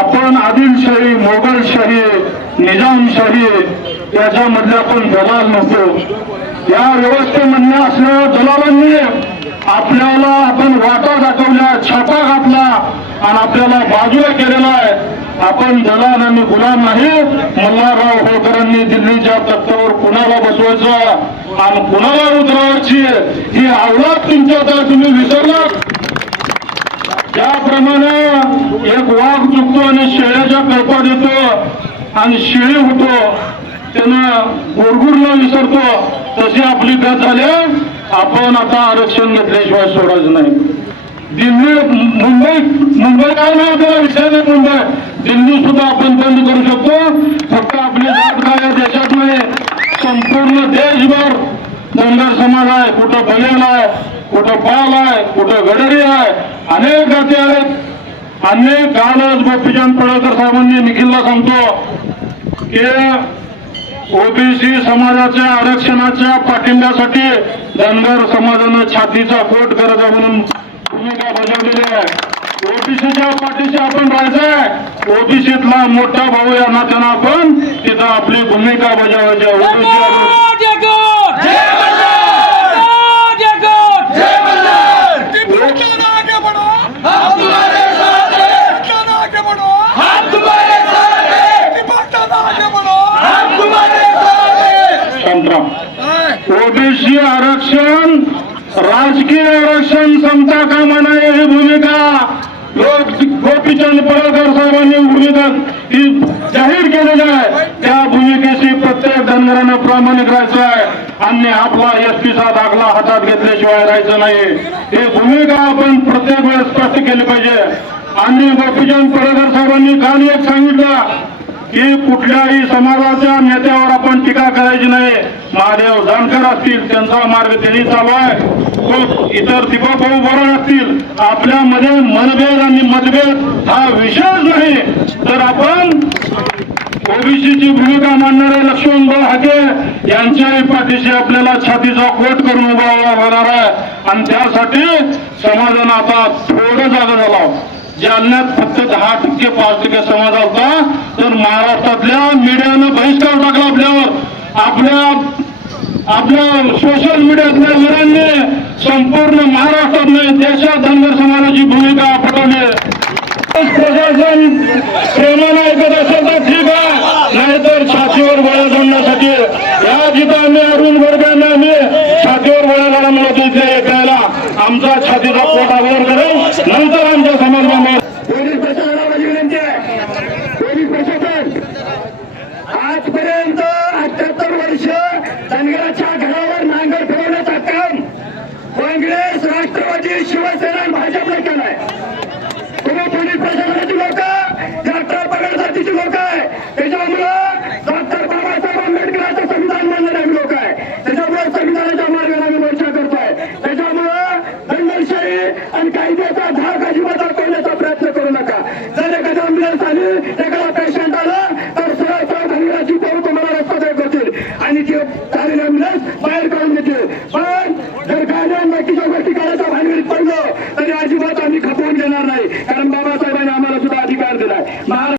आपण आदिलशाही मोगलशाही निजामशाही याच्यामधले आपण दलाल नव्हतो या व्यवस्थेमधल्या असलेल्या दलालांनी आपल्याला आपण वाटा दाखवल्या छापा घातला आणि आपल्याला बाजूला केलेला आहे. आपण दलाल आणि गुलाम नाही मल्हारराव होळकरांनी दिल्लीच्या तत्त्वावर कुणाला बसवायचं आणि कुणाला उतरवायची ही आवडत तुमच्या आहे, तुम्ही विसरलात. त्याप्रमाणे एक वाघ चुकतो आणि शेळ्याच्या कळपात येतो आणि शेळी होतो त्यानं गुरगुरला विसरतो तशी आपली गत झाली आपण आता आरक्षण घेतल्याशिवाय सोडायचं नाही. दिल्ली मुंबई मुंबई काय नाही आपल्याला विषय नाही मुंबई. दिल्ली सुद्धा आपण बंद करू शकतो. फक्त आपली जात काय देशात नाही संपूर्ण देशभर धनगर समाज आहे. कुठं बलेल आहे कुठं पाल आहे कुठं गडरी आहे. अनेक जाती आहेत अनेक कालच गोपीचंद पडळकर साहेबांनी निखिलला सांगतो की ओबीसी समाजाच्या आरक्षणाच्या पाठिंब्यासाठी धनगर समाजानं छातीचा कोट आहे म्हणून भूमिका बजावलेली आहे. ओबीसीच्या पाठीशी आपण राहायचंय. ओबीसीतला मोठा भाऊ या नात्यानं आपण तिथं आपली भूमिका बजावायची आहे. ओबीसी शांतराम ओबीसी आरक्षण राजकीय आरक्षण संपता कामा नये ही भूमिका. गोपीचंद पडळकर साहेबांनी भूमिका ही जाहीर केलेली आहे. त्या भूमिकेशी प्रत्येक धनगरानं प्रामाणिक राहायचं आहे. अन्य आपला एसपीचा दाखला हातात घेतल्याशिवाय राहायचं नाही. ही भूमिका आपण प्रत्येक वेळेस स्पष्ट केली पाहिजे. आणि गोपीचंद पडळकर साहेबांनी काल एक सांगितलं. की कुठल्याही समाजाच्या नेत्यावर आपण टीका करायची नाही. महादेव जानकर असतील त्यांचा मार्ग त्यांनी चालू आहे तो इतर दीपक भाऊ बरोबर असतील आपल्यामध्ये मनभेद आणि मतभेद हा विषयच नाही. तर आपण ओबीसीची भूमिका मांडणारे लक्ष्मणभाऊ हाके यांच्याही पाठीशी आपल्याला छातीचा कोट करून उभा राहणार आहे. आणि त्यासाठी समाजानं आता थोडं जागा झाला. ज्यांना फक्त दहा टक्के पाच टक्के समाज होता तर महाराष्ट्रातल्या मीडियानं बहिष्कार टाकला आपल्यावर. आपल्या आपल्या सोशल मीडियातल्या वीरांनी संपूर्ण महाराष्ट्रातले देशात धनगर समाजाची भूमिका पटवली प्रशासन प्रेमानं ऐकत असेल तर ठीक आहे नाहीतर छातीवर गोळ्या जोडण्यासाठी. या जिथं आम्ही अरुण गोरब्यांना आम्ही छातीवर गोळ्या झाला म्हणत इथे ऐकायला आमचा छातीचा पोट अगोदर करेल. नंतर तरी अजिबात आम्ही खपवून घेणार नाही. कारण बाबा